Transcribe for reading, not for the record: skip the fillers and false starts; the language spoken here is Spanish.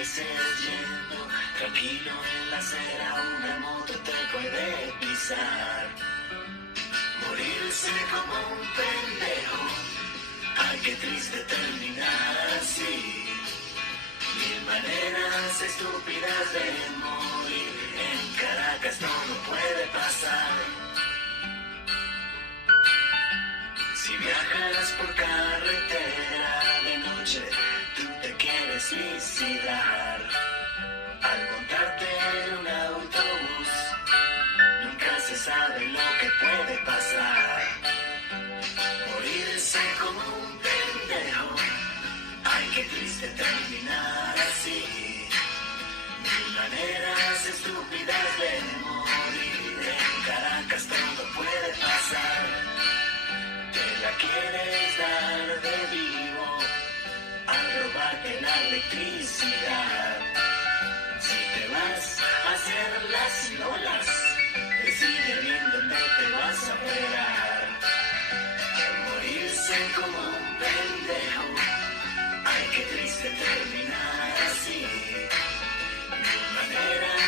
envejecer yendo tranquilo en la acera, una moto te puede pisar. Morirse como un pendejo, ay qué triste terminar así. Mil maneras estúpidas de morir, en Caracas todo puede pasar. Si viajas por carretera de noche, tú te quieres suicidar. Al montarte en un autobús, nunca se sabe lo que puede pasar. Morirse como un pendejo, ay qué triste terminar así. Mil maneras estúpidas de morir, en Caracas todo puede pasar. Te la quieres dar de vivo al robarte la electricidad. Si te vas a hacer las lolas, decide bien dónde te vas a operar. Morirse como un pendejo, ay qué triste terminar así. Mil maneras